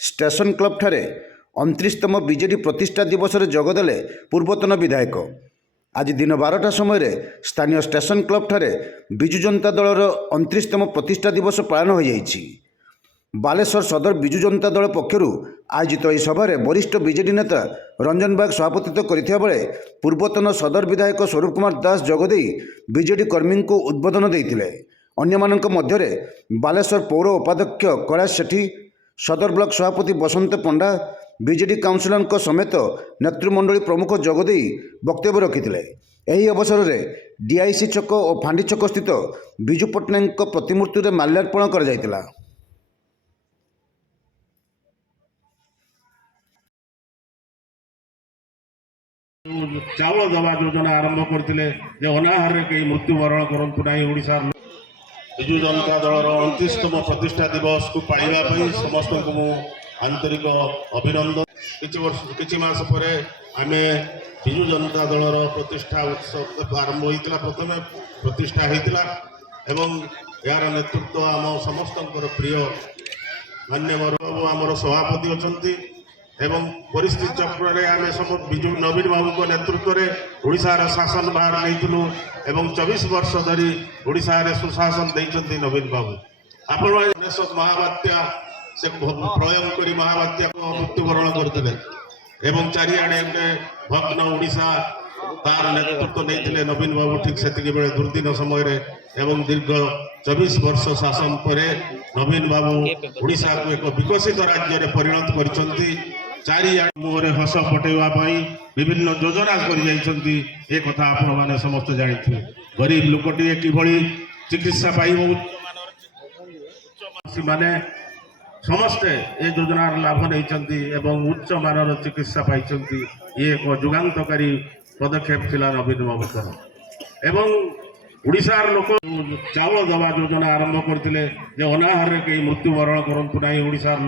Station club ठारे 29तम BJD प्रतिष्ठा दिवस में जोगदेले पूर्वतन विधायक। आज दिन 12टा समय स्थानीय स्टेशन क्लब ठारे विजु जनता दलर 29तम प्रतिष्ठा दिवस पालन हो जाइछि। बालेश्वर सदर विजु जनता दल पक्षर आयोजित यह सभारे वरिष्ठ बीजेडी नेता रंजन बाग सभापतित्व करथिबा बेले पूर्वतन सदर विधायक स्वरूप कुमार दास जोगदे बीजेडी कर्मी को उद्बोधन देइथिले। अन्यमानक मध्यरे बालेश्वर पौर उपाध्यक्ष कैलाश सेठी, सदर ब्लॉक सभापति बसंत पंडा, बीजेडी काउंसिलर समेत नेतृमंडली प्रमुख जोगदे वक्तव्य रखिथिले। ଏହି ଅବସରରେ ଡିଆଇସି ଛକ ଓ ଫାଣ୍ଡି ଛକ ସ୍ଥିତ ବିଜୁ ପଟ୍ଟନାୟକଙ୍କ ପ୍ରତିମୂର୍ତ୍ତିରେ ମାଲ୍ୟାର୍ପଣ କରାଯାଇଥିଲା। ଚାଉଳ ଦେବା ଯୋଜନା ଆରମ୍ଭ କରିଥିଲେ ଯେ ଅନାହାରରେ କେହି ମୃତ୍ୟୁବରଣ କରନ୍ତୁ ନାହିଁ। ଓଡ଼ିଶାର ବିଜୁ ଜନତା ଦଳର 29ତମ ପ୍ରତିଷ୍ଠା ଦିବସକୁ ପାଳିବା ପାଇଁ ସମସ୍ତଙ୍କୁ ମୁଁ ଆନ୍ତରିକ ଅଭିନନ୍ଦନ। କିଛି ମାସ ପରେ ଆମେ ବିଜୁ ଜନତା ଦଳର ପ୍ରତିଷ୍ଠା ଉତ୍ସବ ଆରମ୍ଭ ହୋଇଥିଲା। ପ୍ରଥମେ ପ୍ରତିଷ୍ଠା ହୋଇଥିଲା ଏବଂ ଏହାର ନେତୃତ୍ୱ ଆମ ସମସ୍ତଙ୍କର ପ୍ରିୟ ମାନ୍ୟବର ବାବୁ ଆମର ସଭାପତି ଅଛନ୍ତି ଏବଂ ପରିସ୍ଥିତି ଚକ୍ରରେ ଆମେ ସବୁ ବିଜୁ ନବୀନ ବାବୁଙ୍କ ନେତୃତ୍ୱରେ ଓଡ଼ିଶାର ଶାସନ ଭାର ନେଇଥିଲୁ ଏବଂ 24 ବର୍ଷ ଧରି ଓଡ଼ିଶାରେ ସୁଶାସନ ଦେଇଛନ୍ତି ନବୀନ ବାବୁ। ଆପଣମାନେ ମହାବାତ୍ୟା ସେ ପ୍ରୟୋଗ କରି ମହାବାତ୍ୟାକୁ ମୃତ୍ୟୁବରଣ କରିଥିଲେ ଏବଂ ଚାରିଆଡ଼େ ଭଗ୍ନ ଓଡ଼ିଶା ତାର ନେତୃତ୍ୱ ନେଇଥିଲେ ନବୀନ ବାବୁ ଠିକ୍ ସେତିକି ବେଳେ ଦୁର୍ଦିନ ସମୟରେ ଏବଂ ଦୀର୍ଘ 24 ବର୍ଷ ଶାସନ ପରେ ନବୀନ ବାବୁ ଓଡ଼ିଶାକୁ ଏକ ବିକଶିତ ରାଜ୍ୟରେ ପରିଣତ କରିଛନ୍ତି। ଚାରିଆଡ଼େ ମୁହଁରେ ହସ ଫଟେଇବା ପାଇଁ ବିଭିନ୍ନ ଯୋଜନା କରିଯାଇଛନ୍ତି। ଏ କଥା ଆପଣମାନେ ସମସ୍ତେ ଜାଣିଥିବେ। ଗରିବ ଲୋକଟିଏ କିଭଳି ଚିକିତ୍ସା ପାଇବ, ସେମାନେ ସମସ୍ତେ ଏ ଯୋଜନାର ଲାଭ ନେଇଛନ୍ତି ଏବଂ ଉଚ୍ଚ ମାନର ଚିକିତ୍ସା ପାଇଛନ୍ତି। ଇଏ ଏକ ଯୁଗାନ୍ତକାରୀ ପଦକ୍ଷେପ ଥିଲା ନବୀନ ବାବୁଙ୍କର। ଏବଂ ଓଡ଼ିଶାର ଲୋକ ଚାଉଳ ଦେବା ଯୋଜନା ଆରମ୍ଭ କରିଥିଲେ ଯେ ଅନାହାରରେ କେହି ମୃତ୍ୟୁବରଣ କରନ୍ତୁ ନାହିଁ। ଓଡ଼ିଶାର